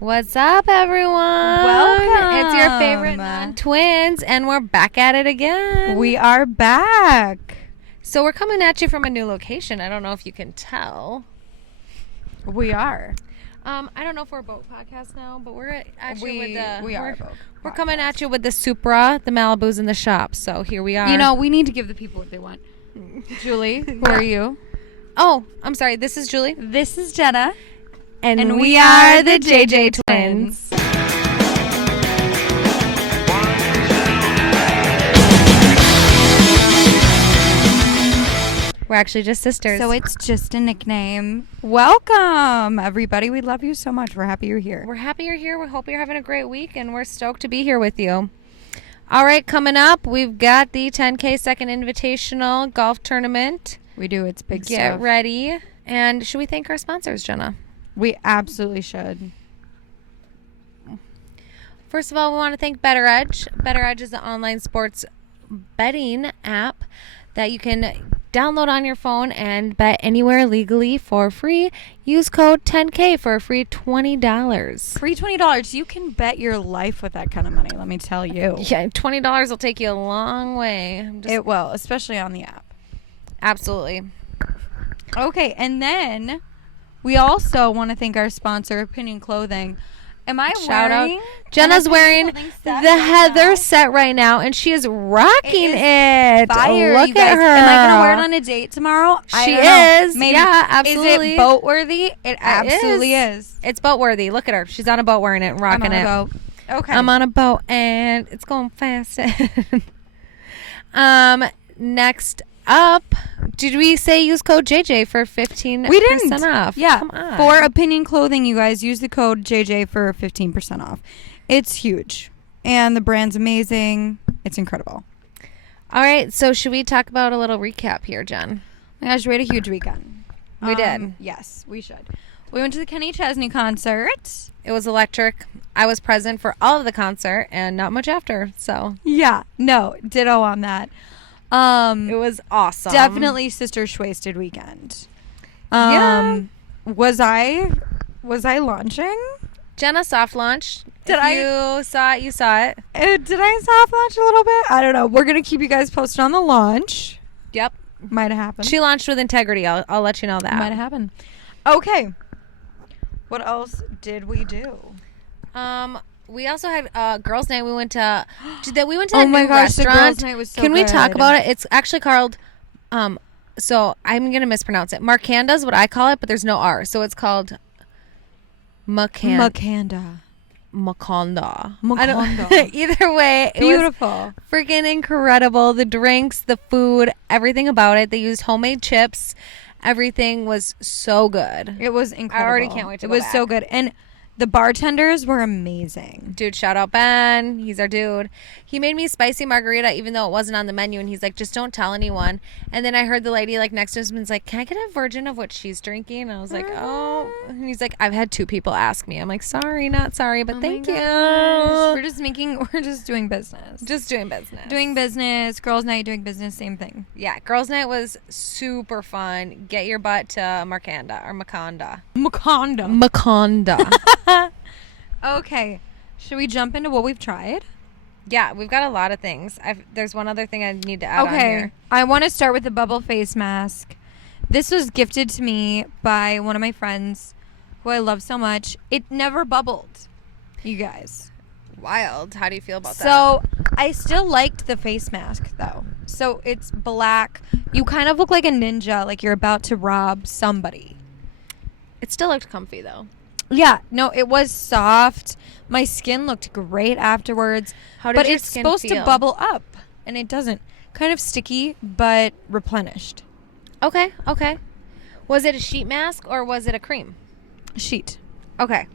What's up, everyone? Welcome. It's your favorite non-twins, and we're back at it again. We are back. So we're coming at you from a new location. I don't know if you can tell. We are. I don't know if we're a boat podcast now, but we're actually we're podcast. coming at you with the Supra, the Malibus, and the shop. So here we are. You know, we need to give the people what they want. Julie, who are you? Oh, I'm sorry. This is Julie. This is Jenna. And we are the JJTwinzz. We're actually just sisters. So it's just a nickname. Welcome, everybody. We love you so much. We're happy you're here. We're happy you're here. We hope you're having a great week, and we're stoked to be here with you. All right, coming up, we've got the 10K Second Invitational Golf Tournament. We do. It's big stuff. Get ready. And should we thank our sponsors, Jenna? We absolutely should. First of all, we want to thank Better Edge. Better Edge is an online sports betting app that you can download on your phone and bet anywhere legally for free. Use code 10K for a free $20. Free $20. You can bet your life with that kind of money, let me tell you. Yeah, $20 will take you a long way. It will, especially on the app. Absolutely. Okay, and then we also want to thank our sponsor, Opinion Clothing. Am I Shout wearing? out. Jenna's wearing the Heather set right now, and she is rocking it. Fire, Look you guys. at her. Am I gonna wear it on a date tomorrow? She is. Maybe. Yeah, absolutely. Is it boat worthy? It absolutely is. It's boat worthy. Look at her. She's on a boat wearing it and rocking it. Boat. Okay. I'm on a boat and it's going fast. Next up, did we say use code JJ for 15% We didn't. off? Yeah. Come on. For Opinion Clothing, you guys use the code JJ for 15% off. It's huge. And the brand's amazing. It's incredible. All right. So should we talk about a little recap here, Jen? Oh my gosh, we had a huge weekend. We did. Yes, we should. We went to the Kenny Chesney concert. It was electric. I was present for all of the concert and not much after. So Yeah. No, ditto on that. it was awesome. Definitely sister wasted weekend. Yeah. Was I launching? Jenna soft launched. Did You saw it. You saw it. Did I soft launch a little bit? I don't know. We're gonna keep you guys posted on the launch. Yep. Might have happened. She launched with integrity. I'll let you know that. Might have happened. Okay. What else did we do? We also had girls' night. We went to that Oh new my gosh, the restaurant. girls' night was so Can we talk good. about it? It's actually called so I'm gonna mispronounce it. Marcanda is what I call it, but there's no R, so it's called Makanda. Maconda. Maconda. Either way, it Beautiful. was freaking incredible. The drinks, the food, everything about it. They used homemade chips. Everything was so good. It was incredible. I already can't wait to go It was back. so good. And the bartenders were amazing. Dude, shout out Ben. He's our dude. He made me spicy margarita even though it wasn't on the menu, and he's like, just don't tell anyone. And then I heard the lady like next to him was like, can I get a virgin of what she's drinking? And I was like, oh. And he's like, I've had 2 people ask me. I'm like, sorry, not sorry, but thank you. We're just doing business. Just doing business. Doing business. Girls' night, doing business, same thing. Yeah, girls' night was super fun. Get your butt to Marcanda or Maconda. Maconda. Maconda. Okay. Should we jump into what we've tried? Yeah, we've got a lot of things. There's one other thing I need to add on here. I want to start with the bubble face mask. This was gifted to me by one of my friends who I love so much. It never bubbled, you guys. Wild. How do you feel about that? So I still liked the face mask, though. So it's black. You kind of look like a ninja, like you're about to rob somebody. It still looked comfy, though. Yeah, no, it was soft. My skin looked great afterwards. How did your it's skin supposed feel? to bubble up, and it doesn't. Kind of sticky, but replenished. Okay. Was it a sheet mask or was it a cream? Sheet. Okay.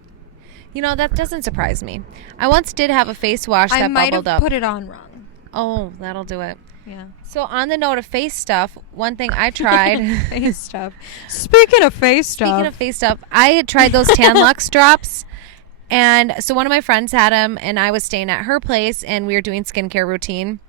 You know, that doesn't surprise me. I once did have a face wash that I might bubbled have up. put it on wrong. Oh, that'll do it. Yeah. So on the note of face stuff, one thing I tried. Face stuff. Speaking of face stuff. Speaking of face stuff, I had tried those Tan Lux drops. And so one of my friends had them, and I was staying at her place, and we were doing skincare routine.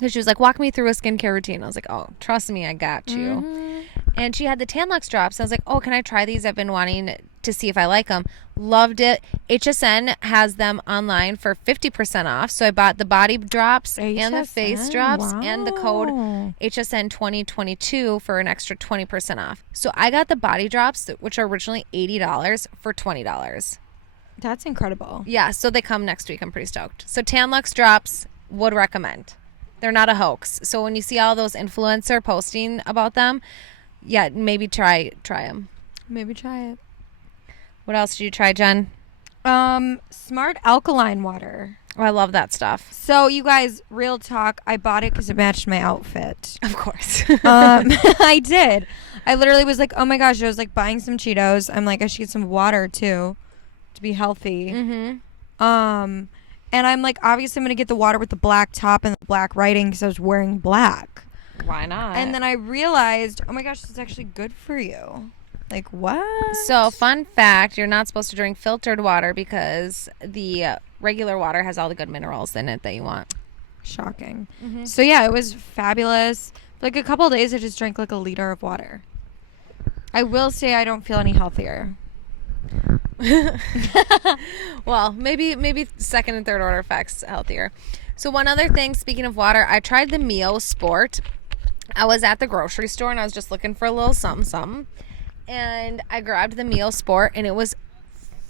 So she was like, walk me through a skincare routine. I was like, oh, trust me, I got you. Mm-hmm. And she had the Tan Lux drops. I was like, oh, can I try these? I've been wanting to see if I like them. Loved it. HSN has them online for 50% off. So I bought the body drops and the face drops and the code HSN 2022 for an extra 20% off. So I got the body drops, which are originally $80 for $20. That's incredible. Yeah, so they come next week. I'm pretty stoked. So Tan Lux drops, would recommend. They're not a hoax. So when you see all those influencer posting about them, yeah, maybe try them. Maybe try it. What else did you try, Jen? Smart alkaline water. Oh, I love that stuff. So you guys, real talk, I bought it because it matched my outfit. Of course. I did. I literally was like, oh my gosh, I was like buying some Cheetos. I'm like, I should get some water too to be healthy. Mm-hmm. And I'm like, obviously I'm going to get the water with the black top and the black writing because I was wearing black. Why not? And then I realized, oh my gosh, this is actually good for you. Like, what? So, fun fact, you're not supposed to drink filtered water because the regular water has all the good minerals in it that you want. Shocking. Mm-hmm. So, yeah, it was fabulous. Like, a couple of days, I just drank like a liter of water. I will say I don't feel any healthier. Well, maybe second and third order effects healthier. So, one other thing, speaking of water, I tried the Mio Sport. I was at the grocery store and I was just looking for a little something. And I grabbed the Mio Sport and it was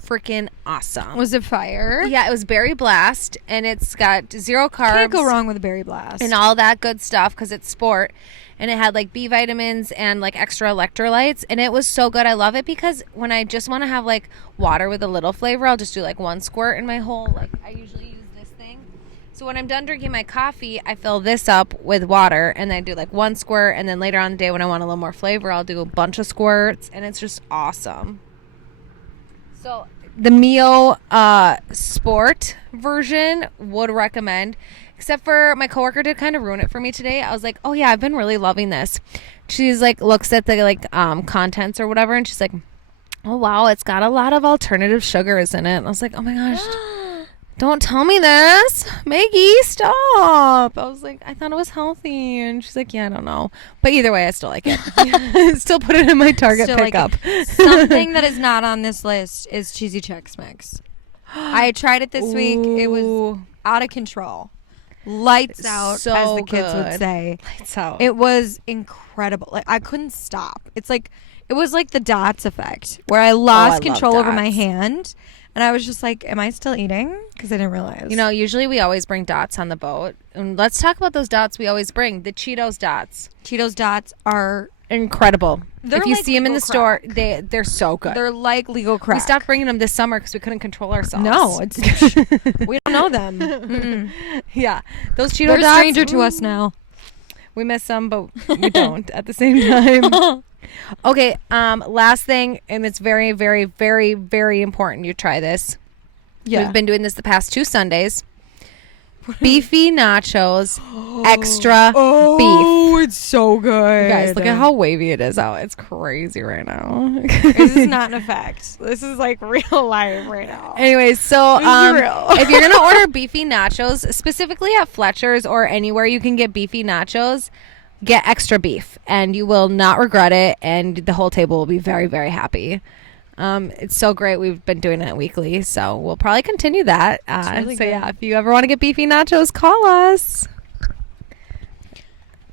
freaking awesome. Was it fire? Yeah, it was Berry Blast and it's got 0 carbs. Can't go wrong with a Berry Blast. And all that good stuff because it's sport. And it had like B vitamins and like extra electrolytes. And it was so good. I love it because when I just want to have like water with a little flavor, I'll just do like 1 squirt in my whole, like I usually use this thing. So when I'm done drinking my coffee, I fill this up with water and then I do like 1 squirt. And then later on in the day when I want a little more flavor, I'll do a bunch of squirts. And it's just awesome. So the Mio Sport version would recommend. Except for my coworker did kind of ruin it for me today. I was like, oh yeah, I've been really loving this. She's like, looks at the like contents or whatever. And she's like, oh wow, it's got a lot of alternative sugars in it. And I was like, oh my gosh, don't tell me this. Maggie, stop. I was like, I thought it was healthy. And she's like, yeah, I don't know. But either way, I still like it. Still put it in my Target Still pickup. Like something that is not on this list is cheesy Chex Mix. I tried it this week. It was out of control. Lights out, so as the kids would good. say. Lights out. It was incredible. Like I couldn't stop. It's like it was like the dots effect where I lost control over my hand, and I was just like, "Am I still eating?" Because I didn't realize. You know, usually we always bring dots on the boat, and let's talk about those dots we always bring. The Cheetos dots. Cheetos dots are incredible. They're if you like see them in the legal store, crack. they're so good. They're like legal crack. We stopped bringing them this summer because we couldn't control ourselves. No, it's we don't know them. Mm-mm. Yeah, those Cheeto They're dots. a stranger to us now. We miss them, but we don't at the same time. Okay, last thing, and it's very, very, very, very important you try this. Yeah. We've been doing this the past 2 Sundays. Beefy nachos, extra beef. Oh, it's so good. You guys, look at how wavy it is out. It's crazy right now. This is not an effect. This is like real life right now. Anyways, so real. if you're going to order beefy nachos, specifically at Fletcher's or anywhere you can get beefy nachos, get extra beef and you will not regret it. And the whole table will be very, very happy. It's so great. We've been doing it weekly, so we'll probably continue that. Really so good. yeah, if you ever want to get beefy nachos, call us.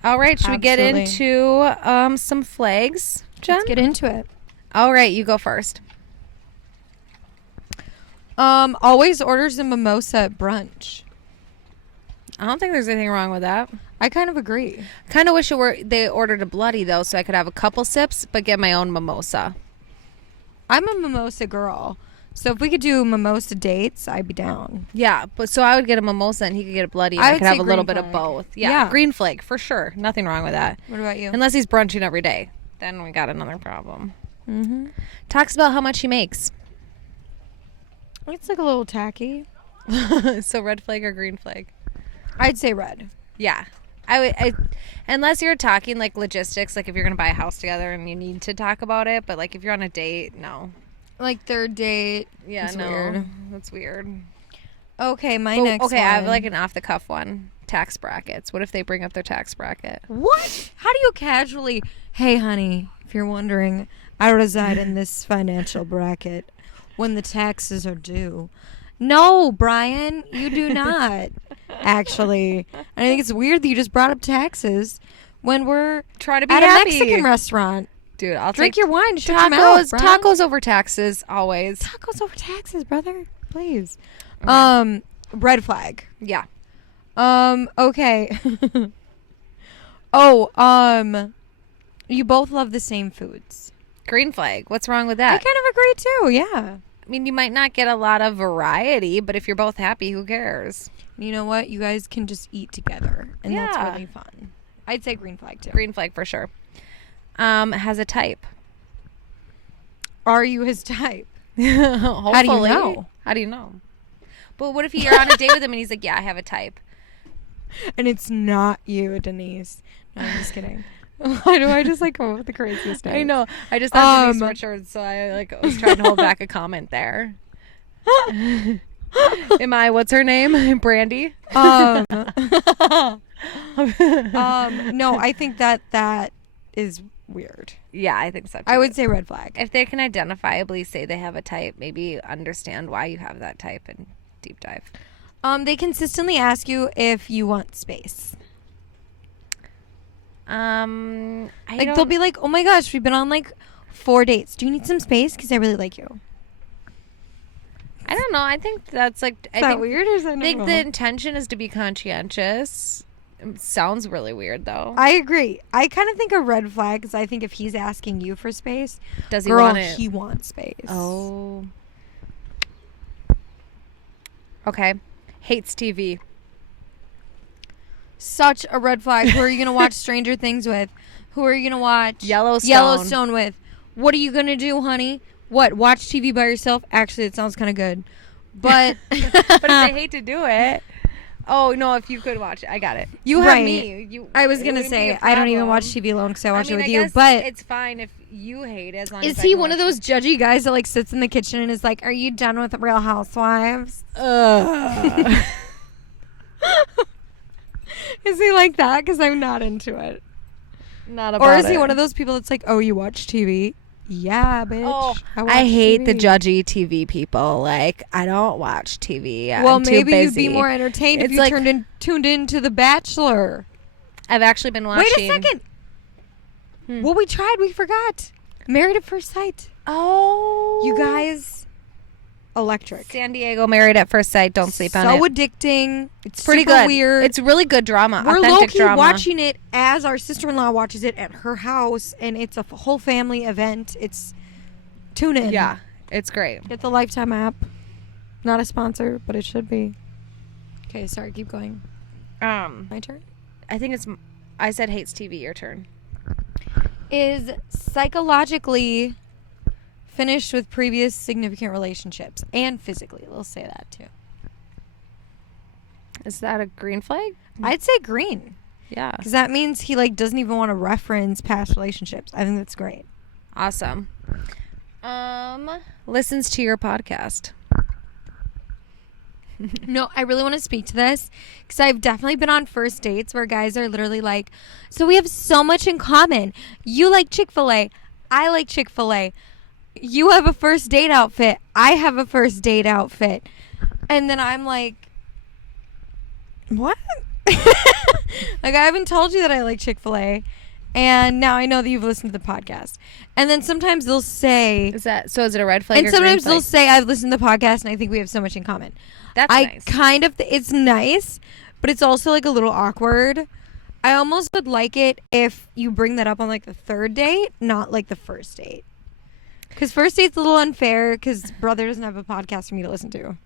All right, should we get into some flags, Jen? Let's get into it. All right, you go first. Always orders a mimosa at brunch. I don't think there's anything wrong with that. I kind of agree. Kind of wish they ordered a bloody though, so I could have a couple sips, but get my own mimosa. I'm a mimosa girl, so if we could do mimosa dates, I'd be down. Yeah, but so I would get a mimosa and he could get a bloody. And I I would could have say a little green bit of flag. both. Yeah, Yeah. green flag for sure. Nothing wrong with that. What about you? Unless he's brunching every day, then we got another problem. Mm-hmm. Talks about how much he makes. It's like a little tacky. So red flag or green flag? I'd say red. Yeah. I unless you're talking like logistics, like if you're gonna buy a house together and you need to talk about it, but like if you're on a date, no. Like third date. Yeah, it's no. weird. That's weird. Okay, my Oh, next okay, one. I have like an off the cuff one. Tax brackets. What if they bring up their tax bracket? What? How do you casually, hey honey, If you're wondering, I reside in this financial bracket when the taxes are due. No, Brian, you do not. Actually, I think it's weird that you just brought up taxes when we're trying to be at happy. a Mexican restaurant. Dude, I'll drink your wine. Shut tacos. Your mouth, bro. Tacos over taxes, always. Tacos over taxes, brother. Please. Okay. Red flag. Yeah. Okay. You both love the same foods. Green flag. What's wrong with that? I kind of agree too. Yeah. I mean, you might not get a lot of variety, but if you're both happy, who cares? You know what? You guys can just eat together, and that's really fun. I'd say green flag too. Green flag for sure. Has a type. Are you his type? Hopefully. How do you know? How do you know? But what if you're on a date with him and he's like, yeah, I have a type. And it's not you, Denise. No, I'm just kidding. Why do I just come up with the craziest name? I know. I just thought Denise Richards, so I was trying to hold back a comment there. Am I? What's her name? Brandy. No, I think that is weird. Yeah, I think so too. I would say red flag. If they can identifiably say they have a type, maybe understand why you have that type and deep dive. They consistently ask you if you want space. They'll be like, oh my gosh, we've been on 4 dates. Do you need some space? Because I really like you. I don't know. I think that's Is that weird or is that I think the intention is to be conscientious. It sounds really weird though. I agree. I kind of think a red flag is I think if he's asking you for space, does he want it? He wants space. Oh. Okay. Hates TV. Such a red flag. Who are you going to watch Stranger Things with? Who are you going to watch Yellowstone with? What are you going to do, honey? What? Watch TV by yourself? Actually, it sounds kind of good. But but if they hate to do it. Oh, no, if you could watch it. I got it. You have me. I was going to say, I don't even watch TV alone because I watch it with you. But it's fine if you hate it as long as is he one of those judgy guys that sits in the kitchen and is like, are you done with Real Housewives? Is he like that? Because I'm not into it. Not about it. Or is he one of those people that's like, oh, you watch TV? Yeah, bitch. Oh, I hate the judgy TV people. I don't watch TV. Well, maybe you'd be more entertained if you tuned into The Bachelor. I've actually been watching. Wait a second. Well, we tried. We forgot. Married at First Sight. Oh. You guys. Electric. San Diego Married at First Sight. Don't sleep on it. So addicting. It's pretty super good. Weird. It's really good drama. We're authentic low-key drama. watching it as our sister-in-law watches it at her house, and it's a whole family event. Tune in. Yeah, it's great. Get the Lifetime app. Not a sponsor, but it should be. Okay, sorry. Keep going. My turn? I think I said hates TV. Your turn. Is psychologically finished with previous significant relationships and physically. We'll say that too. Is that a green flag? I'd say green. Yeah. Because that means he doesn't even want to reference past relationships. I think that's great. Awesome. Listens to your podcast. No, I really want to speak to this because I've definitely been on first dates where guys are literally like, so we have so much in common. You like Chick-fil-A. I like Chick-fil-A. You have a first date outfit. I have a first date outfit. And then I'm like, what? I haven't told you that I like Chick-fil-A. And now I know that you've listened to the podcast. And then sometimes they'll say... Is it a red flag and or sometimes green flag? they'll say, I've listened to the podcast and I think we have so much in common. That's nice. It's nice, but it's also a little awkward. I almost would like it if you bring that up on the third date, not the first date. Because first date's a little unfair because brother doesn't have a podcast for me to listen to.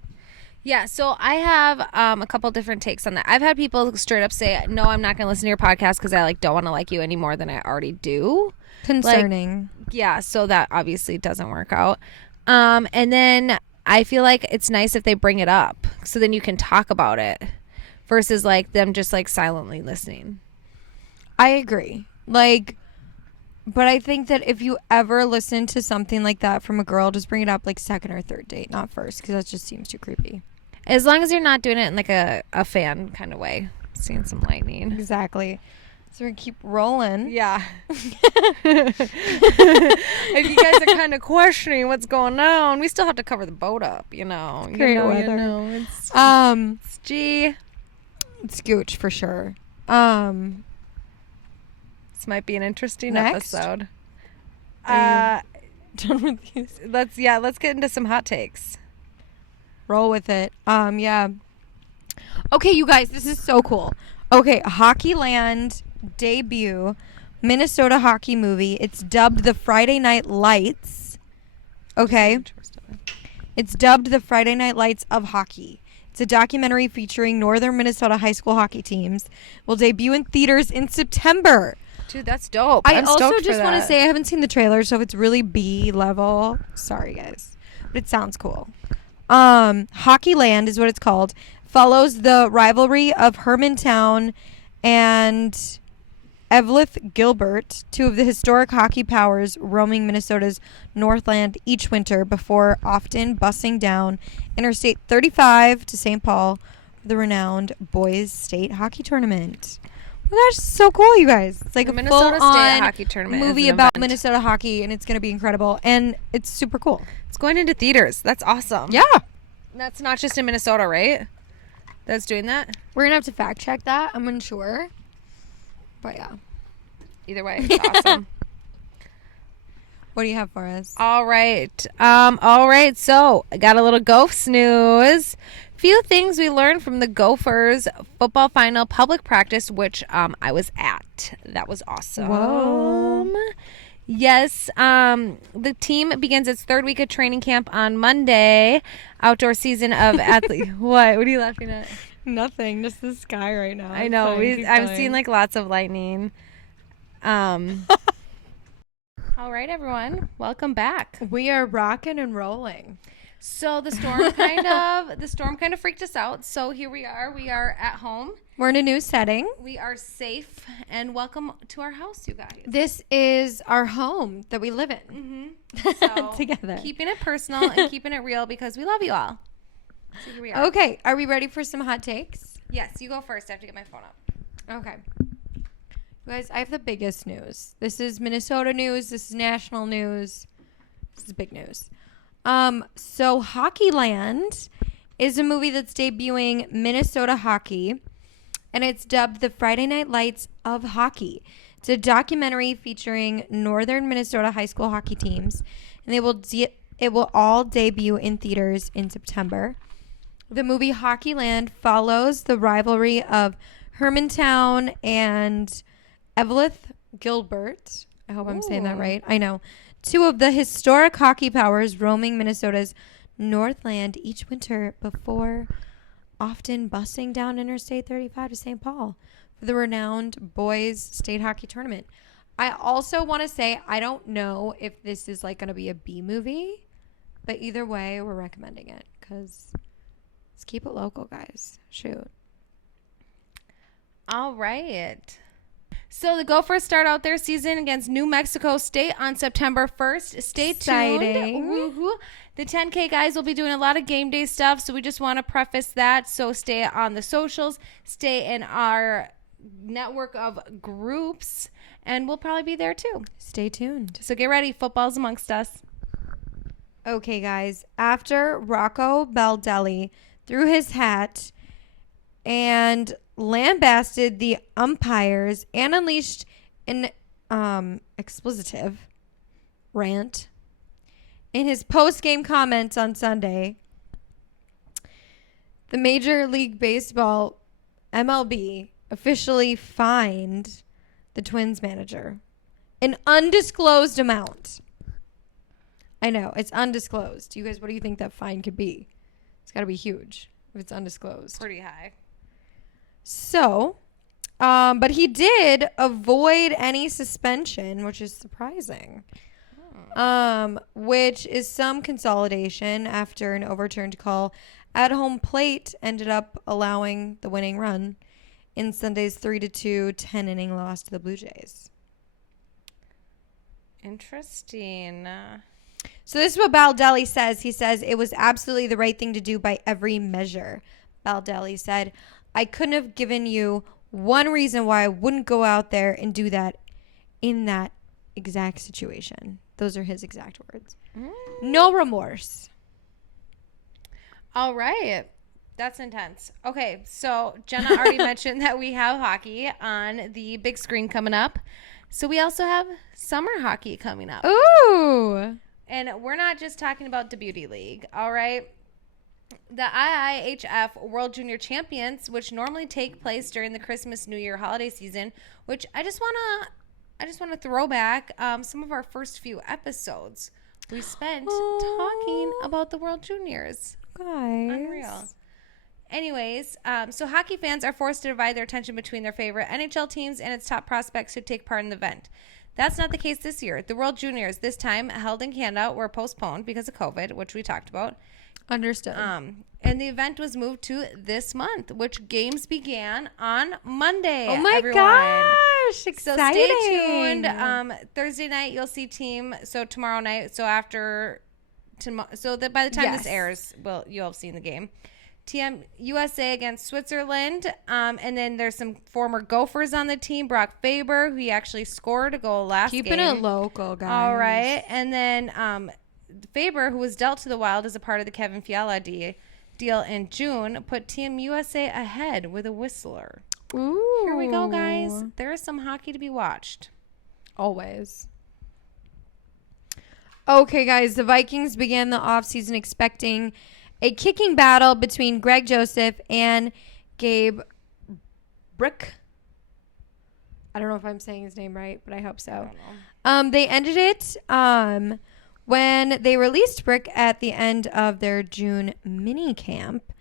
Yeah, so I have a couple different takes on that. I've had people straight up say, no, I'm not going to listen to your podcast because I don't want to like you any more than I already do. Concerning. Yeah, so that obviously doesn't work out. And then I feel like it's nice if they bring it up so then you can talk about it versus them just silently listening. I agree. But I think that if you ever listen to something like that from a girl, just bring it up second or third date, not first, because that just seems too creepy. As long as you're not doing it in a fan kind of way, seeing some lightning. Exactly. So we keep rolling. Yeah. If you guys are kind of questioning what's going on, we still have to cover the boat up, Great weather. It's G. It's Gooch for sure. This might be an interesting Next? episode. Done with these. Let's get into some hot takes. Roll with it. Yeah. Okay, you guys, this is so cool. Okay, Hockeyland debut Minnesota hockey movie. It's dubbed the Friday Night Lights. Okay. It's dubbed the Friday Night Lights of hockey. It's a documentary featuring northern Minnesota high school hockey teams. Will debut in theaters in September. Dude, that's dope. I I'm also stoked just for want to that. say I haven't seen the trailer, so if it's really B level, sorry guys, but it sounds cool. Hockeyland is what it's called. Follows the rivalry of Hermantown and Evelyn Gilbert, two of the historic hockey powers roaming Minnesota's Northland each winter before often busing down Interstate 35 to St. Paul for the renowned boys state hockey tournament. Oh, that's so cool, you guys. It's like The a Minnesota State full-on hockey tournament movie is an about event. Minnesota hockey, and it's going to be incredible. And it's super cool. It's going into theaters. That's awesome. Yeah. That's not just in Minnesota, right? That's doing that? We're going to have to fact check that. I'm unsure. But yeah. Either way, it's awesome. What do you have for us? All right. So I got a little Gophers news. Few things we learned from the Gophers football final public practice, which I was at. That was awesome. Whoa. Yes. The team begins its third week of training camp on Monday. Outdoor season of athlete. What? What are you laughing at? Nothing. Just the sky right now. I know. I've seen like lots of lightning. All right, everyone. Welcome back. We are rocking and rolling. So the storm kind of freaked us out. So here we are. We are at home. We're in a new setting. We are safe, and welcome to our house, you guys. This is our home that we live in. So Together. keeping it personal and keeping it real because we love you all. So here we are. Okay, are we ready for some hot takes? Yes, you go first. I have to get my phone up. Okay. You guys, I have the biggest news. This is Minnesota news. This is national news. This is big news. So Hockeyland is a movie that's debuting Minnesota hockey, and it's dubbed the Friday Night Lights of hockey. It's a documentary featuring northern Minnesota high school hockey teams, and it will all debut in theaters in September. The movie Hockeyland follows the rivalry of Hermantown and Evelyn Gilbert. I hope I'm saying that right. I know. Two of the historic hockey powers roaming Minnesota's Northland each winter before often busing down Interstate 35 to St. Paul for the renowned boys state hockey tournament. I also want to say I don't know if this is like going to be a B movie, but either way, we're recommending it because let's keep it local, guys. Shoot. All right. So the Gophers start out their season against New Mexico State on September 1st. Stay Exciting. tuned. Woo-hoo. The 10K guys will be doing a lot of game day stuff, so we just want to preface that. So stay on the socials, stay in our network of groups, and we'll probably be there too. Stay tuned. So get ready. Football's amongst us. Okay, guys. After Rocco Baldelli threw his hat and lambasted the umpires and unleashed an explicitive rant in his post-game comments on Sunday, the Major League Baseball MLB officially fined the Twins manager an undisclosed amount. I know, it's undisclosed. You guys, what do you think that fine could be? It's got to be huge if it's undisclosed. Pretty high. So, but he did avoid any suspension, which is surprising. Which is some consolidation after an overturned call at home plate ended up allowing the winning run in Sunday's 3-2 10-inning loss to the Blue Jays. Interesting. So this is what Baldelli says. He says, it was absolutely the right thing to do by every measure. Baldelli said, I couldn't have given you one reason why I wouldn't go out there and do that in that exact situation. Those are his exact words. No remorse. All right. That's intense. Okay, so Jenna already mentioned that we have hockey on the big screen coming up. So we also have summer hockey coming up. Ooh. And we're not just talking about the beauty league, all right? The IIHF World Junior Champions, which normally take place during the Christmas New Year holiday season, which I just want to throw back some of our first few episodes. We spent talking about the World Juniors. Guys. Unreal. Anyways, so hockey fans are forced to divide their attention between their favorite NHL teams and its top prospects who take part in the event. That's not the case this year. The World Juniors, this time held in Canada, were postponed because of COVID, which we talked about. Understood. And the event was moved to this month, which games began on Monday. Oh my everyone. gosh, exciting. So stay tuned. Thursday night, you'll see team. So tomorrow night, so after tomorrow, so that by the time this airs, you'll have seen the game. TM USA against Switzerland. And then there's some former Gophers on the team. Brock Faber, who he actually scored a goal last game. Keeping it local, guys. All right. And then Faber, who was dealt to the Wild as a part of the Kevin Fiala deal in June, put Team USA ahead with a whistler. Ooh. Here we go, guys. There is some hockey to be watched. Always. Okay, guys. The Vikings began the offseason expecting a kicking battle between Greg Joseph and Gabe Brick. I don't know if I'm saying his name right, but I hope so. I don't know. They ended it when they released Brick at the end of their June mini camp.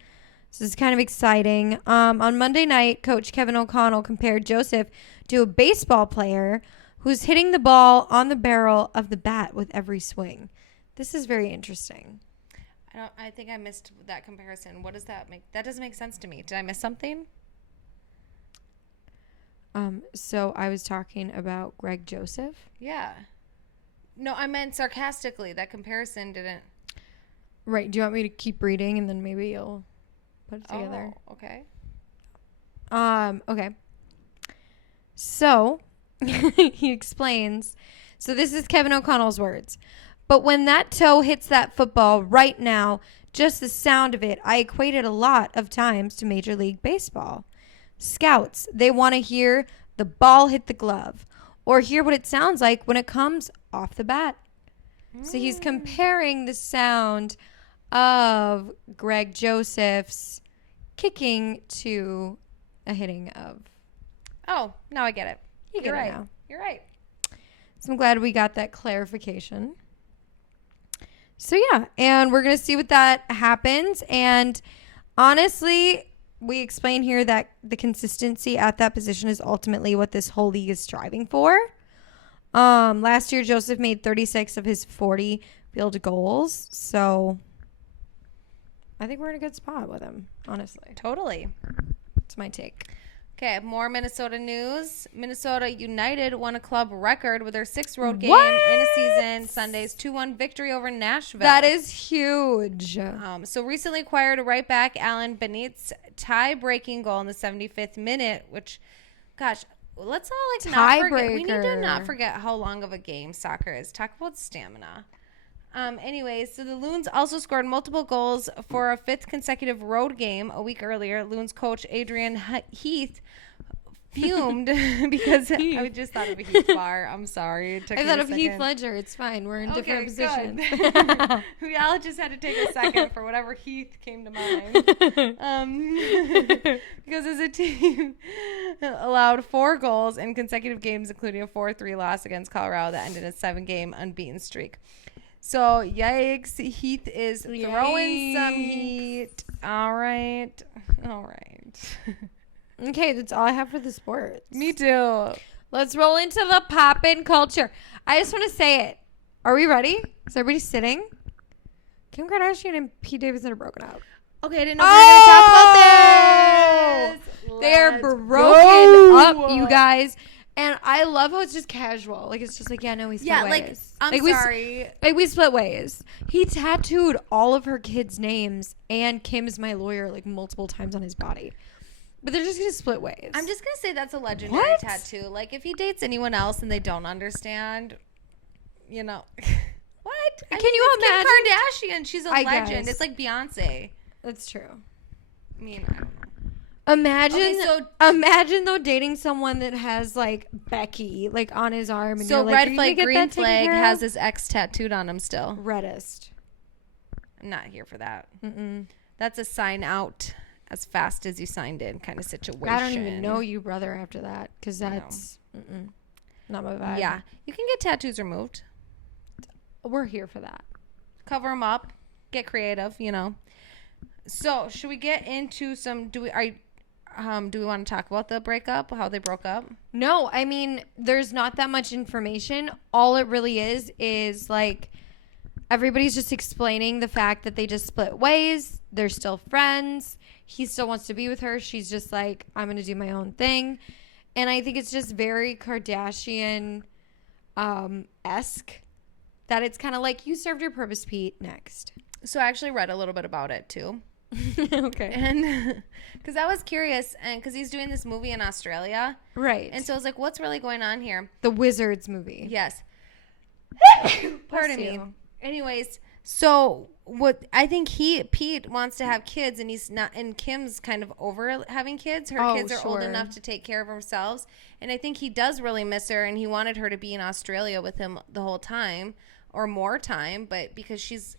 So it's kind of exciting. On Monday night, Coach Kevin O'Connell compared Joseph to a baseball player who's hitting the ball on the barrel of the bat with every swing. This is very interesting. I think I missed that comparison. What does that make? That doesn't make sense to me. Did I miss something? So I was talking about Greg Joseph. Yeah. No, I meant sarcastically. That comparison didn't. Right. Do you want me to keep reading and then maybe you'll put it together? Oh, okay. Okay. So he explains. So this is Kevin O'Connell's words. But when that toe hits that football right now, just the sound of it, I equate it a lot of times to Major League Baseball. Scouts, they want to hear the ball hit the glove or hear what it sounds like when it comes off the bat. So he's comparing the sound of Greg Joseph's kicking to a hitting of. Oh, now I get it. You're right. Now. You're right. So I'm glad we got that clarification. So yeah, and we're going to see what that happens. And honestly, we explain here that the consistency at that position is ultimately what this whole league is striving for. Last year, Joseph made 36 of his 40 field goals. So I think we're in a good spot with him, honestly. Totally. That's my take. Okay, more Minnesota news. Minnesota United won a club record with their 6th road game in a season. Sunday's 2-1 victory over Nashville. That is huge. So recently acquired right back Alan Benitez tie-breaking goal in the 75th minute, which, gosh, let's all not forget. We need to not forget how long of a game soccer is. Talk about stamina. Anyways, so the Loons also scored multiple goals for a 5th consecutive road game a week earlier. Loons coach Adrian Heath fumed because I just thought of a Heath bar. I'm sorry. I thought of Heath Ledger. It's fine. We're in different positions. We all just had to take a second for whatever Heath came to mind. Because as a team allowed 4 goals in consecutive games, including a 4-3 loss against Colorado that ended a 7-game unbeaten streak. So, yikes. Heath is throwing some heat. All right. Okay, that's all I have for the sports. Me too. Let's roll into the poppin' culture. I just want to say it. Are we ready? Is everybody sitting? Kim Kardashian and Pete Davidson are broken up. Okay, I didn't know we were going to talk about this. They are broken up, you guys. And I love how it's just casual. Like, it's just like, yeah, no, we split ways. I'm sorry. We split ways. He tattooed all of her kids' names and Kim's my lawyer, like, multiple times on his body. But they're just gonna split ways. I'm just gonna say that's a legendary tattoo. Like, if he dates anyone else and they don't understand, you know, what? Can you imagine? Kim Kardashian, she's a legend. Guess. It's like Beyonce. That's true. I mean, I don't know. Imagine though dating someone that has like Becky like on his arm, and so you're like, red flag, green flag has his ex tattooed on him still. Reddest. I'm not here for that. That's a sign out as fast as you signed in kind of situation. I don't even know you, brother, after that, because that's not my vibe. Yeah, you can get tattoos removed. We're here for that. Cover them up, get creative, you know. So should we get into some? Do we want to talk about the breakup? How they broke up? No, I mean, there's not that much information. All it really is like everybody's just explaining the fact that they just split ways. They're still friends. He still wants to be with her. She's just like, I'm going to do my own thing. And I think it's just very Kardashian esque that it's kind of like, you served your purpose, Pete. Next. So I actually read a little bit about it too. Okay. And because I was curious, and because he's doing this movie in Australia. Right. And so I was like, what's really going on here? The Wizards movie. Yes. Pardon me. Anyways, so what I think Pete wants to have kids, and he's not, and Kim's kind of over having kids. Her kids are old enough to take care of themselves. And I think he does really miss her, and he wanted her to be in Australia with him the whole time or more time, but because she's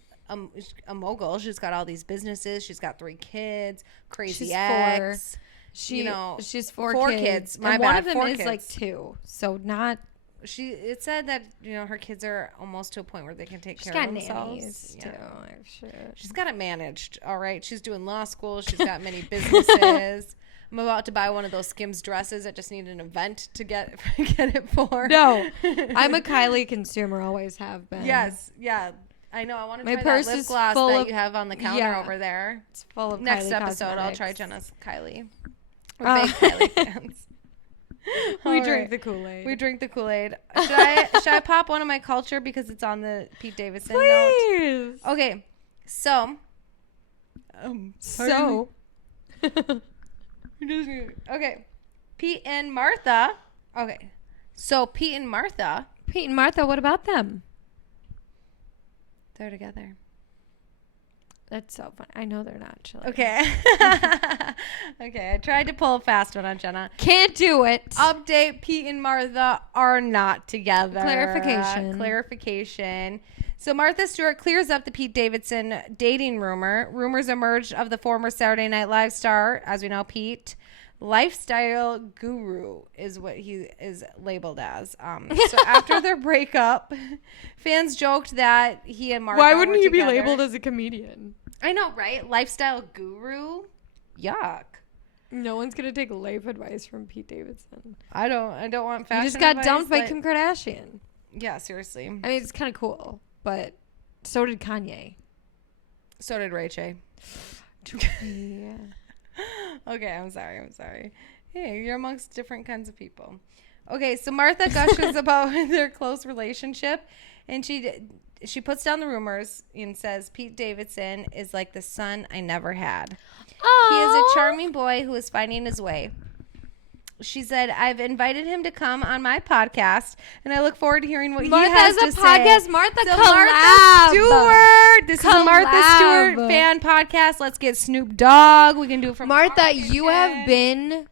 a mogul, she's got all these businesses, she's got 3 kids, crazy ex. She's four kids. My and bad. One of them 4 is kids. like 2, so not. It said that her kids are almost to a point where they can take care of themselves. Too, I'm sure. She's got it managed, all right. She's doing law school. She's got many businesses. I'm about to buy one of those Skims dresses. I just need an event to get it for. No, I'm a Kylie consumer. Always have been. Yes, yeah. I know. I want to try My purse that lip is gloss full that of, you have on the counter over there. It's full of Next Kylie episode, cosmetics. I'll try Jenna's Kylie. We're big Kylie fans. We drink the Kool-Aid. We drink the Kool-Aid. Should I pop one of my culture because it's on the Pete Davidson note? Okay, so. Okay, Pete and Martha. Okay, so Pete and Martha. Pete and Martha, what about them? They're together. That's so funny. I know they're not chilling. Okay. Okay, I tried to pull a fast one on Jenna. Can't do it. Update, Pete and Martha are not together. Clarification. So Martha Stewart clears up the Pete Davidson dating rumor. Rumors emerged of the former Saturday Night Live star, as we know, Pete. Lifestyle guru is what he is labeled as. So after their breakup, fans joked that he and Martha Why wouldn't were he together. be labeled as a comedian? I know, right? Lifestyle guru? Yuck. No one's going to take life advice from Pete Davidson. I don't want fashion He just got advice, dumped by but- Kim Kardashian. Yeah, seriously. I mean, it's kind of cool, but so did Kanye. So did Ray J. Yeah. Okay, I'm sorry. Hey, you're amongst different kinds of people. Okay, so Martha gushes about their close relationship, and she puts down the rumors and says Pete Davidson is like the son I never had. Aww. He is a charming boy who is finding his way. She said, I've invited him to come on my podcast, and I look forward to hearing what Martha he has has to a say. podcast. Martha So collab. Martha Stewart. This is a Martha Collab. Stewart fan podcast. Let's get Snoop Dogg. We can do it from Martha, you have been,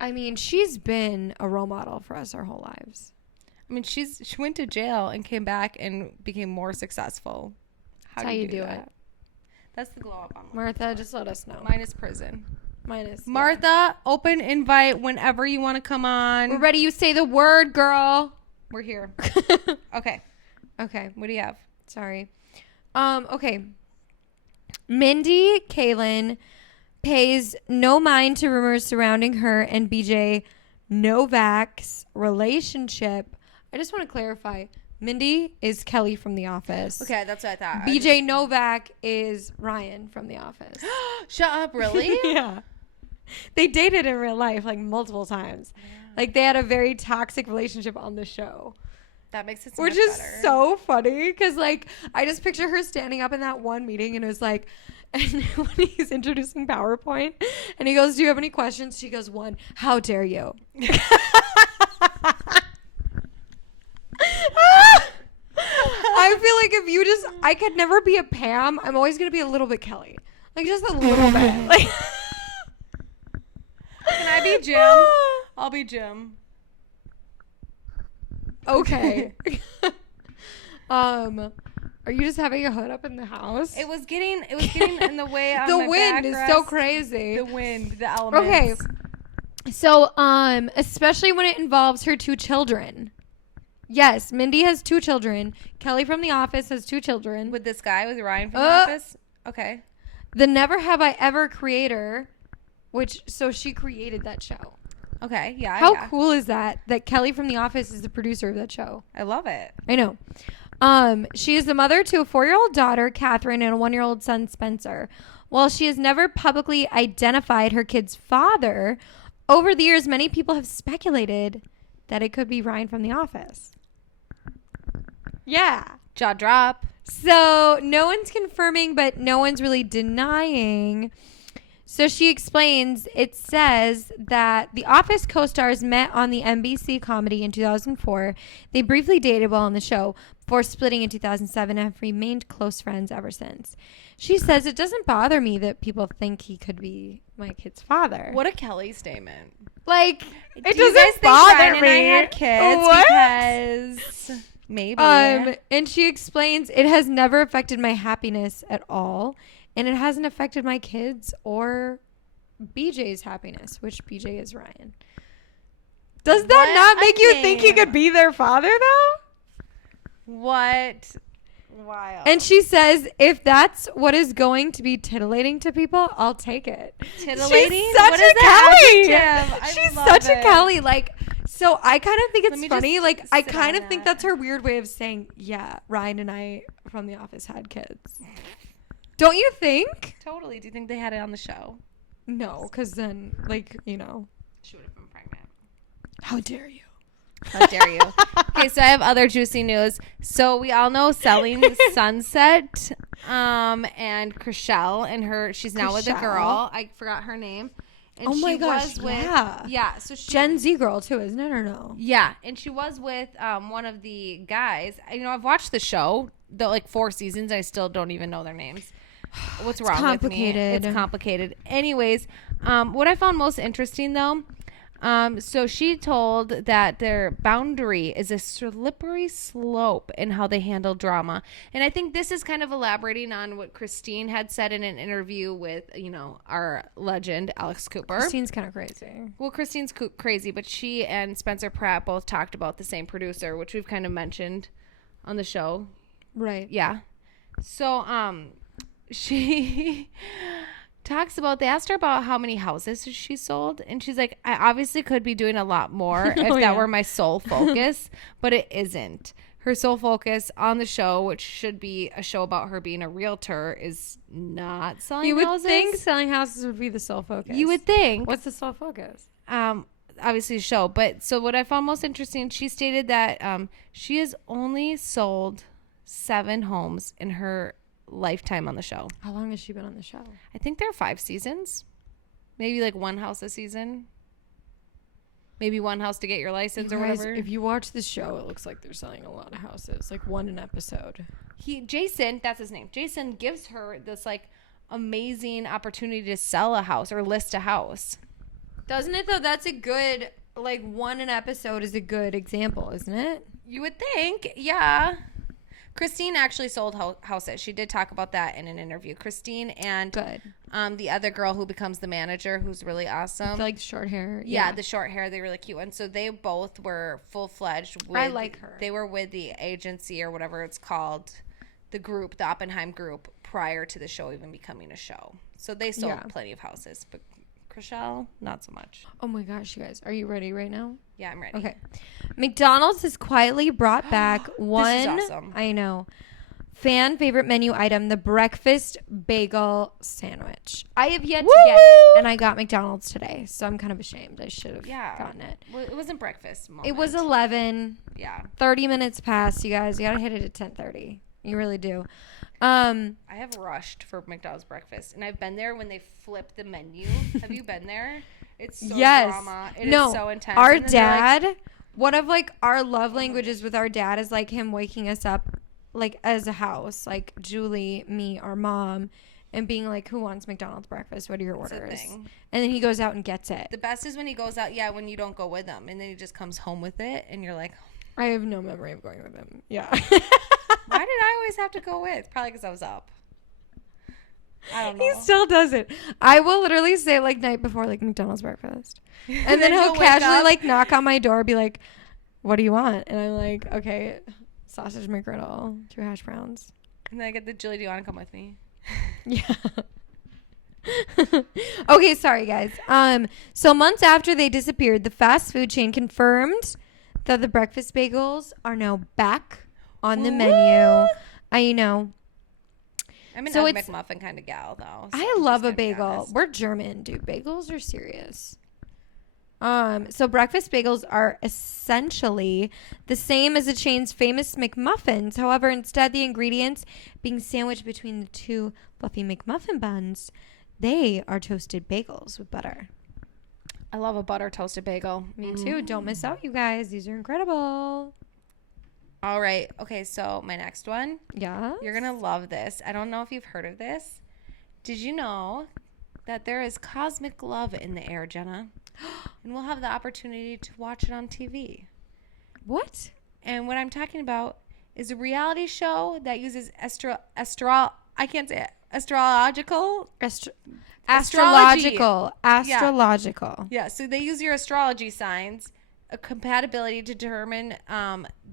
I mean, she's been a role model for us our whole lives. I mean, she went to jail and came back and became more successful. How do you do that? it? That's the glow up on Martha, just let us know. Mine is prison. Minus Martha, open invite whenever you want to come on. We're ready. You say the word, girl. We're here. Okay. Okay. What do you have? Sorry. Okay. Mindy Kaling pays no mind to rumors surrounding her and BJ Novak's relationship. I just want to clarify. Mindy is Kelly from The Office. Okay, that's what I thought. BJ Novak is Ryan from The Office. Shut up, really? Yeah. They dated in real life like multiple times. Yeah. Like they had a very toxic relationship on the show. That makes it so Which much is better. so funny because like I just picture her standing up in that one meeting and it was like, And when he's introducing PowerPoint and he goes, do you have any questions? She goes, 1, how dare you? I feel like if you just, I could never be a Pam. I'm always going to be a little bit Kelly. Like, just a little bit. Like, can I be Jim? I'll be Jim. Okay. Are you just having a hood up in the house? It was getting in the way on the my wind is backrest. so crazy. The wind, the elements. Okay. So, especially when it involves her 2 children. Yes, Mindy has 2 children. Kelly from The Office has 2 children. With this guy, with Ryan from The Office? Okay. The Never Have I Ever creator, so she created that show. Okay, yeah. How cool is that Kelly from The Office is the producer of that show? I love it. I know. She is the mother to a 4-year-old daughter, Catherine, and a 1-year-old son, Spencer. While she has never publicly identified her kid's father, over the years, many people have speculated that it could be Ryan from The Office. Yeah. Jaw drop. So no one's confirming, but no one's really denying. So she explains, it says that the Office co-stars met on the NBC comedy in 2004. They briefly dated while on the show before splitting in 2007 and have remained close friends ever since. She says, it doesn't bother me that people think he could be my kid's father. What a Kelly statement. Like, it doesn't bother Ryan me. And I had kids because maybe. And she explains, it has never affected my happiness at all. And it hasn't affected my kids or BJ's happiness, which BJ is Ryan. Does that not make you think he could be their father, though? What? Wild. And she says, if that's what is going to be titillating to people, I'll take it. Titillating? She's such a Kelly. She's such a it. Kelly. Like, so I kind of think it's funny. just Like, I sit kind on of think that. that's her weird way of saying, yeah, Ryan and I from The Office had kids. Don't you think? Totally. Do you think they had it on the show? No, because then, like, you know. She would have been pregnant. How dare you? How dare you? Okay, so I have other juicy news. So we all know Selling Sunset and Chriselle and she's now with a girl. I forgot her name. And Oh my she gosh, was with, yeah. Yeah. So she, Gen Z girl, too, isn't it, or no? Yeah, and she was with one of the guys. I've watched the show, like 4 seasons. I still don't even know their names. What's wrong with me? It's complicated. Anyways, what I found most interesting, though, so she told that their boundary is a slippery slope in how they handle drama. And I think this is kind of elaborating on what Christine had said in an interview with, our legend, Alex Cooper. Christine's kind of crazy. Well, Christine's crazy, but she and Spencer Pratt both talked about the same producer, which we've kind of mentioned on the show. Right. Yeah. So, she talks about, they asked her about how many houses she sold, and she's like, I obviously could be doing a lot more if that were my sole focus, but it isn't. Her sole focus on the show, which should be a show about her being a realtor, is not selling houses. You would think selling houses would be the sole focus. You would think. What's the sole focus? Obviously the show. But so what I found most interesting, she stated that she has only sold 7 homes in her lifetime on the show. How long has she been on the show? I think there are 5 seasons. Maybe like 1 house a season. Maybe 1 house to get your license or whatever. If you watch the show, it looks like they're selling a lot of houses, like 1 an episode. Jason, that's his name. Jason gives her this like amazing opportunity to sell a house or list a house. Doesn't it though? That's a good, like 1 an episode is a good example, isn't it? You would think, yeah. Christine actually sold houses. She did talk about that in an interview. Christine and the other girl who becomes the manager, who's really awesome. Like short hair. Yeah, the short hair. They're really cute. And so they both were full-fledged. I like her. They were with the agency or whatever it's called, the group, the Oppenheim group, prior to the show even becoming a show. So they sold plenty of houses. But Chriselle, not so much. Oh my gosh, you guys. Are you ready right now? Yeah, I'm ready. Okay. McDonald's has quietly brought back one, this is awesome. I know, fan favorite menu item, the breakfast bagel sandwich. I have yet to get it, and I got McDonald's today, so I'm kind of ashamed. I should have gotten it. Well, it wasn't breakfast moment. It was 11. Yeah. 30 minutes past, you guys. You got to hit it at 10:30. You really do. I have rushed for McDonald's breakfast, and I've been there when they flip the menu. Have you been there? It's so drama. It is so intense. Our dad, one of like our love languages with our dad is like him waking us up like as a house, like Julie, me, our mom, and being like, who wants McDonald's breakfast? What are your orders? And then he goes out and gets it. The best is when he goes out, when you don't go with him, and then he just comes home with it, and you're like, I have no memory of going with him. Yeah. Why did I always have to go with? Probably because I was up. I don't know. He still does it. I will literally say like night before like McDonald's breakfast. And then he'll casually like knock on my door, be like, what do you want? And I'm like, okay, sausage McGriddle, 2 hash browns. And then I get the Julie, do you want to come with me? Yeah. Okay, sorry guys. So months after they disappeared, the fast food chain confirmed that the breakfast bagels are now back on the menu. I know. I'm an Egg McMuffin kind of gal, though. So I love a bagel. We're German, dude. Bagels are serious. So breakfast bagels are essentially the same as the chain's famous McMuffins. However, instead the ingredients being sandwiched between the 2 fluffy McMuffin buns, they are toasted bagels with butter. I love a butter toasted bagel. Me too. Don't miss out, you guys. These are incredible. All right. Okay, so my next one. Yeah. You're going to love this. I don't know if you've heard of this. Did you know that there is cosmic love in the air, Jenna? And we'll have the opportunity to watch it on TV. What? And what I'm talking about is a reality show that uses astrological. Yeah, so they use your astrology signs, a compatibility to determine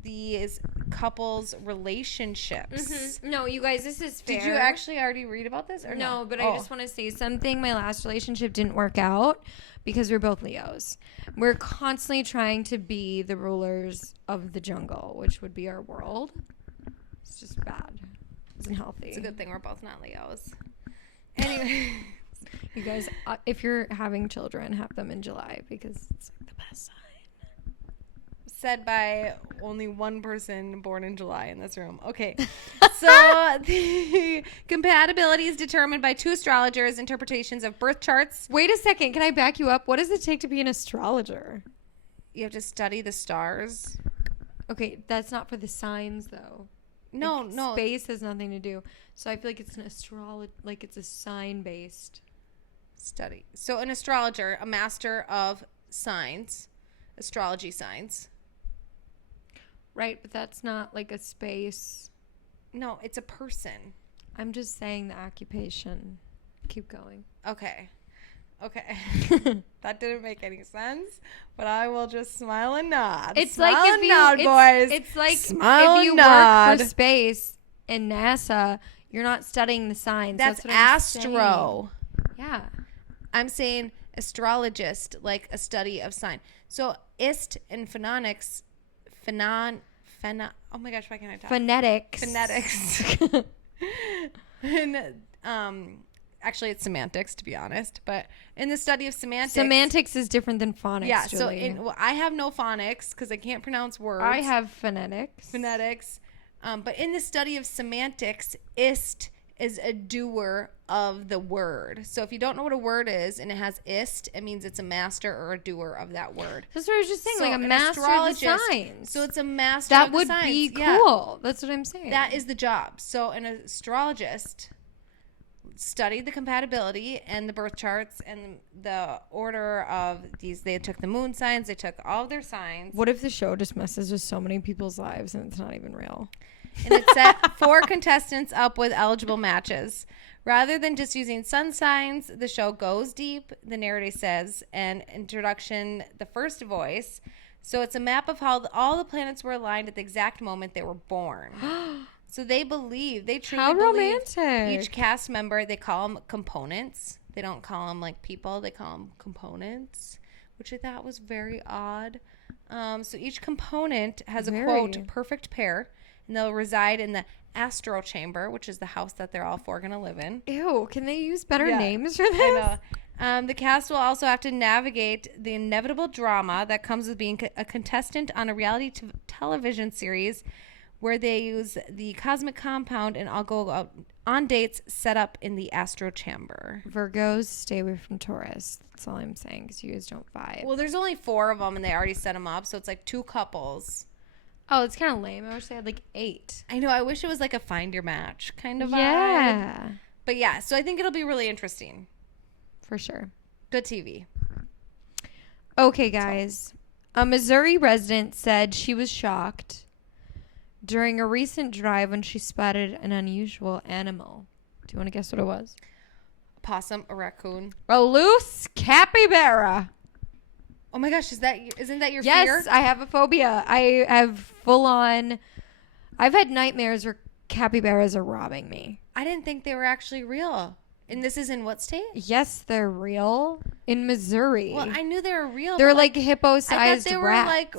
these couples' relationships. Mm-hmm. No, you guys, this is fair. Did you actually already read about this? Or no, but I just want to say something. My last relationship didn't work out because we're both Leos. We're constantly trying to be the rulers of the jungle, which would be our world. It's just bad. It isn't healthy. It's a good thing we're both not Leos. Anyway. You guys, if you're having children, have them in July because it's like the best sign. Said by only one person born in July in this room. Okay. So the compatibility is determined by 2 astrologers' interpretations of birth charts. Wait a second. Can I back you up? What does it take to be an astrologer? You have to study the stars. Okay, that's not for the signs, though. No, like, no. Space has nothing to do. So I feel like it's an like it's a sign-based study. So an astrologer, a master of signs, astrology signs. Right, but that's not like a space. No, it's a person. I'm just saying the occupation. Keep going. Okay. That didn't make any sense, but I will just smile and nod. It's smile like and nod, boys. It's like smile if you work for space in NASA, you're not studying the signs. That's what astro. Yeah. I'm saying astrologist, like a study of sign. So ist and phononics, oh my gosh, why can't I talk? Phonetics. And actually it's semantics, to be honest, but in the study of semantics is different than phonics. Yeah, Julie. so I have no phonics because I can't pronounce words. I have phonetics. But in the study of semantics, ist is a doer of the word. So if you don't know what a word is and it has ist, it means it's a master or a doer of that word. That's what I was just saying, so like a master of the signs. So it's a master of the signs. That would be cool. That's what I'm saying. That is the job. So an astrologist studied the compatibility and the birth charts and the order of these. They took the moon signs. They took all of their signs. What if the show just messes with so many people's lives and it's not even real? And it set 4 contestants up with eligible matches. Rather than just using sun signs, the show goes deep, the narrative says, and introduction, the first voice. So it's a map of how all the planets were aligned at the exact moment they were born. So they truly believe each cast member, they call them components. They don't call them like people, they call them components, which I thought was very odd. So each component has a, quote, perfect pair. And they'll reside in the astral chamber, which is the house that they're all 4 going to live in. Ew, can they use better names for this? I know. The cast will also have to navigate the inevitable drama that comes with being a contestant on a reality television series where they use the cosmic compound and all go out on dates set up in the astro chamber. Virgos, stay away from Taurus. That's all I'm saying, because you guys don't vibe. Well, there's only 4 of them, and they already set them up, so it's like 2 couples. Oh, it's kind of lame. I wish they had like 8. I know. I wish it was like a find your match kind of vibe. Yeah. But yeah, so I think it'll be really interesting. For sure. Good TV. Okay, guys. A Missouri resident said she was shocked during a recent drive when she spotted an unusual animal. Do you want to guess what it was? A possum, a raccoon. A loose capybara. Oh my gosh, isn't that your fear? Yes, I have a phobia. I have full on. I've had nightmares where capybaras are robbing me. I didn't think they were actually real. And this is in what state? Yes, they're real in Missouri. Well, I knew they were real. They're but, like hippo-sized I thought they were rats. like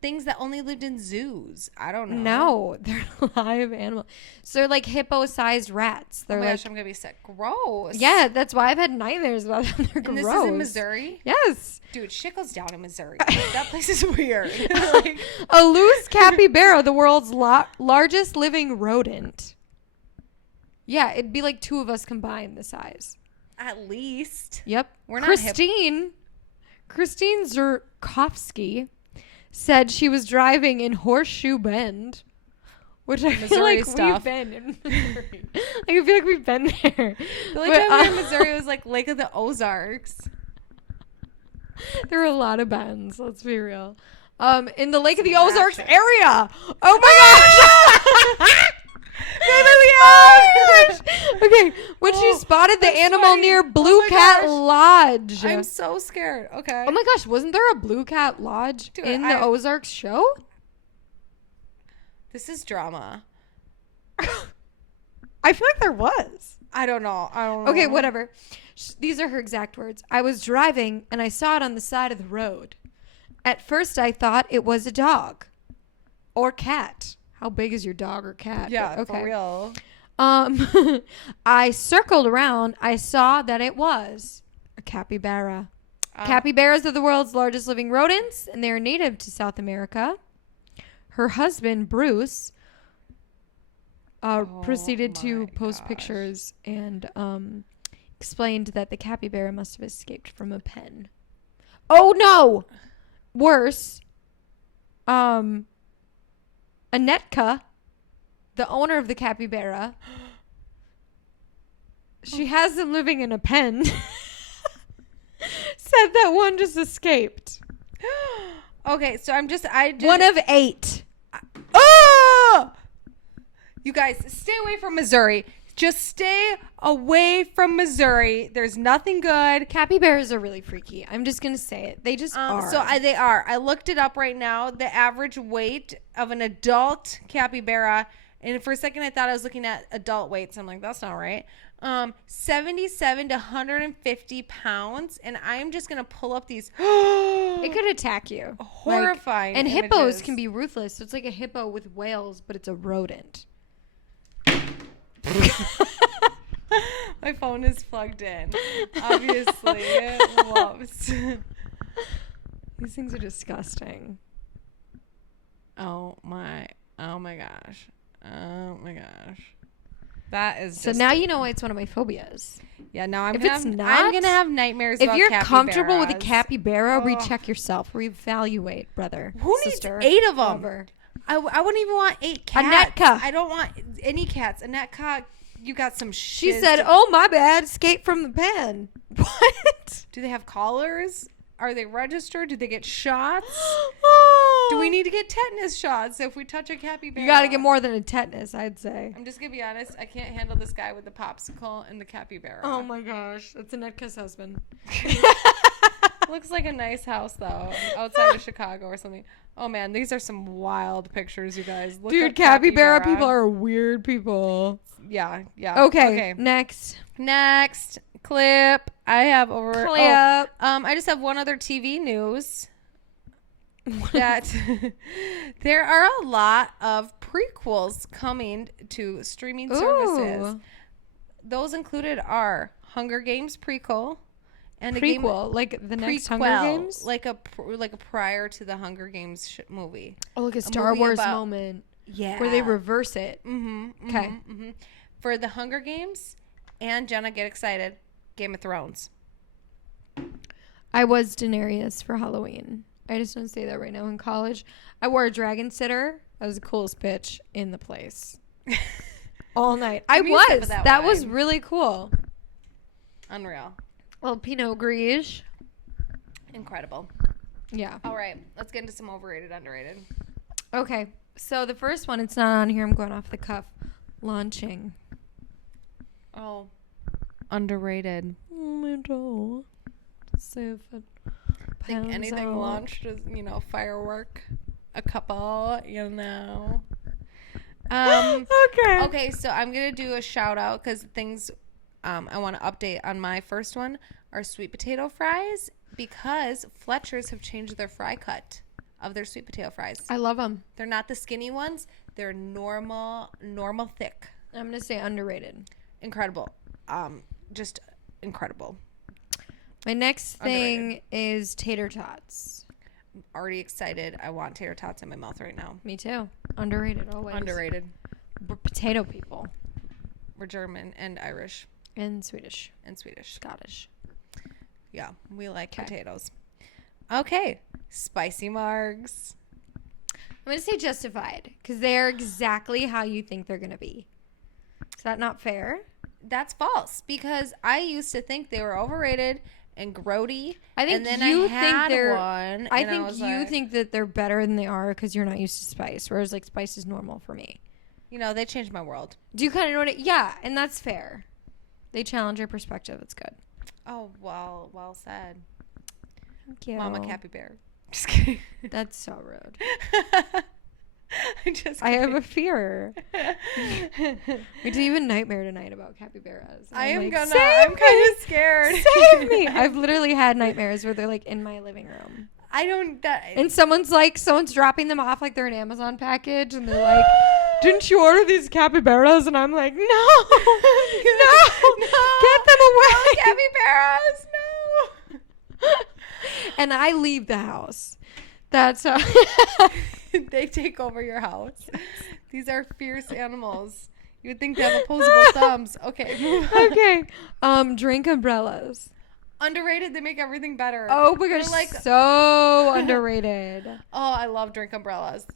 things that only lived in zoos. I don't know. No, they're live animals. So they're like hippo-sized rats. They're oh my like, gosh, I'm gonna be sick. Gross. yeah, that's why I've had nightmares about them. They're And gross. this is in Missouri? Yes. Dude, shit goes down in Missouri. That place is weird. Like, A loose capybara, the world's largest living rodent. Yeah, it'd be like 2 of us combined the size. at least. Yep. We're not Christine Zurkowski said she was driving in Horseshoe Bend, which I feel Missouri like stuff. we've been in Missouri. I feel like we've been there. The only time we were in Missouri was like Lake of the Ozarks. There were a lot of bends, let's be real. In the Lake of the Ozarks area. Oh my gosh! Okay, when she spotted the animal sweating. near Oh Blue my Cat gosh. Lodge. I'm so scared. Okay. Oh my gosh, wasn't there a Blue Cat Lodge Dude, in the Ozarks show? This is drama. I feel like there was. I don't know. Okay, whatever. These are her exact words. I was driving and I saw it on the side of the road. At first I thought it was a dog or cat. How big is your dog or cat? Yeah, But, for real. I circled around. I saw that it was a capybara. Capybaras are the world's largest living rodents, and they are native to South America. Her husband, Bruce, proceeded to post pictures and explained that the capybara must have escaped from a pen. Oh, no! Worse. Anetka, the owner of the capybara, she has them living in a pen, said that one just escaped. Okay, so I just One of 8. Oh! You guys, stay away from Missouri. Just stay away from Missouri. There's nothing good. Capybaras are really freaky. I'm just going to say it. They just are. So they are. I looked it up right now. The average weight of an adult capybara, and for a second I thought I was looking at adult weights. I'm like, that's not right. 77 to 150 pounds, and I'm just going to pull up these. It could attack you. Horrifying. And images. hippos can be ruthless. So it's like a hippo with whales, but it's a rodent. My phone is plugged in. Obviously. Whoops. These things are disgusting. Oh my gosh. Oh my gosh. That is So just now you know why it's one of my phobias. Yeah, now I'm If gonna it's have, not- I'm gonna have nightmares If about you're comfortable with a capybaras. capybara, Ugh. recheck yourself. Reevaluate, brother. Who sister, needs 8 of them? lover. I wouldn't even want 8 cats. Anetka. I don't want any cats. Anetka, you got some She shit. said, "Oh my bad, escape from the pen." What? Do they have collars? Are they registered? Do they get shots? Do we need to get tetanus shots if we touch a capybara? You got to get more than a tetanus, I'd say. I'm just gonna be honest. I can't handle this guy with the popsicle and the capybara. Oh my gosh, that's Anetka's husband. Looks like a nice house though, outside of Chicago or something. Oh man, these are some wild pictures, you guys. Look Dude, up capybara people are weird people. Yeah. Okay, next clip. I have over. clip. I just have one other TV news. That there are a lot of prequels coming to streaming services. Ooh. Those included are Hunger Games prequel and Prequel, like the next Hunger prequel, Games. like a prior to the Hunger Games movie. Oh, like a Star movie Wars about- moment. Yeah. Where they reverse it. Okay. For the Hunger Games and Jenna, get excited, Game of Thrones. I was Daenerys for Halloween. I just don't say that right now. In college, I wore a dragon sitter. I was the coolest bitch in the place. All night. I was. That was really cool. Unreal. Well, Pinot Gris. Incredible. Yeah. All right. Let's get into some overrated, underrated. Okay. So the first one, it's not on here. I'm going off the cuff. Launching. Oh. Underrated. So I think anything launched is, firework. A couple, Okay, so I'm going to do a shout out because things I want to update on my first one are sweet potato fries because Fletcher's have changed their fry cut of their sweet potato fries. I love them. They're not the skinny ones. They're normal thick. I'm going to say underrated. Incredible. Just incredible. My next thing is tater tots. Already excited. I want tater tots in my mouth right now. Me too. Underrated always. Underrated. We're potato people. We're German and Irish. And Swedish. Scottish. Yeah, we like potatoes. Okay. Spicy margs. I'm going to say justified because they're exactly how you think they're going to be. Is that not fair? That's false because I used to think they were overrated and grody. I think and then you I had think they're. one. I think you think that they're better than they are because you're not used to spice, whereas like spice is normal for me. They changed my world. Do you kind of know what? Yeah, and that's fair. They challenge your perspective. It's good. Oh well said. Thank you, Mama capybara. Just kidding. That's so rude. I have a fear. We do even nightmare tonight about capybaras. I'm kind of scared. Save me. I've literally had nightmares where they're like in my living room. And someone's dropping them off like they're an Amazon package and they're like, didn't you order these capybaras? And I'm like, no, no, get them away. No, capybaras, no. And I leave the house. That's how they take over your house. These are fierce animals. You would think they have opposable thumbs. Okay. Okay. Drink umbrellas. Underrated. They make everything better. Oh my gosh, so underrated. Oh, I love drink umbrellas.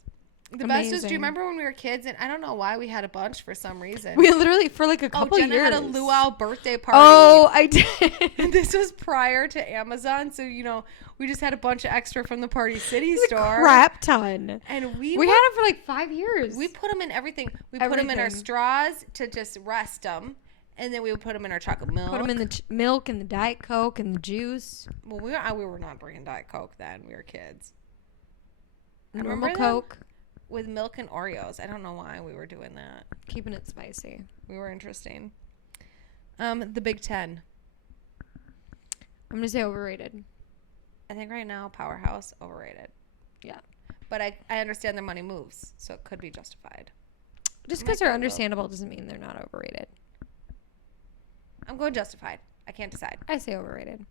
The best is, do you remember when we were kids? And I don't know why we had a bunch for some reason. We literally, for like a couple Jenna years. had a luau birthday party. Oh, I did. This was prior to Amazon. So, we just had a bunch of extra from the Party City store. Crap ton. And we had them for like 5 years. We put them in everything. We put them in our straws to just rest them. And then we would put them in our chocolate milk. Put them in the milk and the Diet Coke and the juice. Well, we were not drinking Diet Coke then. We were kids. Normal Coke. With milk and Oreos. I don't know why we were doing that. Keeping it spicy. We were interesting. The Big Ten. I'm going to say overrated. I think right now, Powerhouse, overrated. Yeah. But I understand their money moves, so it could be justified. Just because they're understandable doesn't mean they're not overrated. I'm going justified. I can't decide. I say overrated.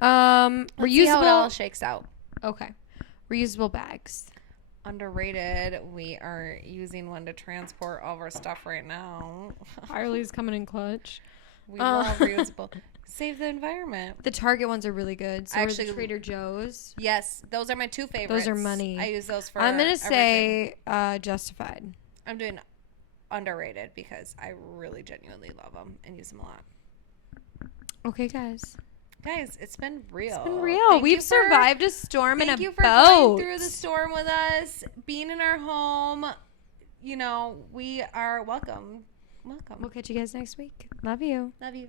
Reusable. See how it all shakes out. Okay. Reusable bags. Underrated. We are using one to transport all of our stuff right now. Harley's coming in clutch. We love reusable. Save the environment. The Target ones are really good. So actually, the Trader Joe's. Yes, those are my two favorites. Those are money. I use those for I'm going to say justified. I'm doing underrated because I really genuinely love them and use them a lot. Okay, guys. Guys, it's been real. It's been real. We've survived a storm in a boat. Thank you for going through the storm with us, being in our home. We are welcome. Welcome. We'll catch you guys next week. Love you. Love you.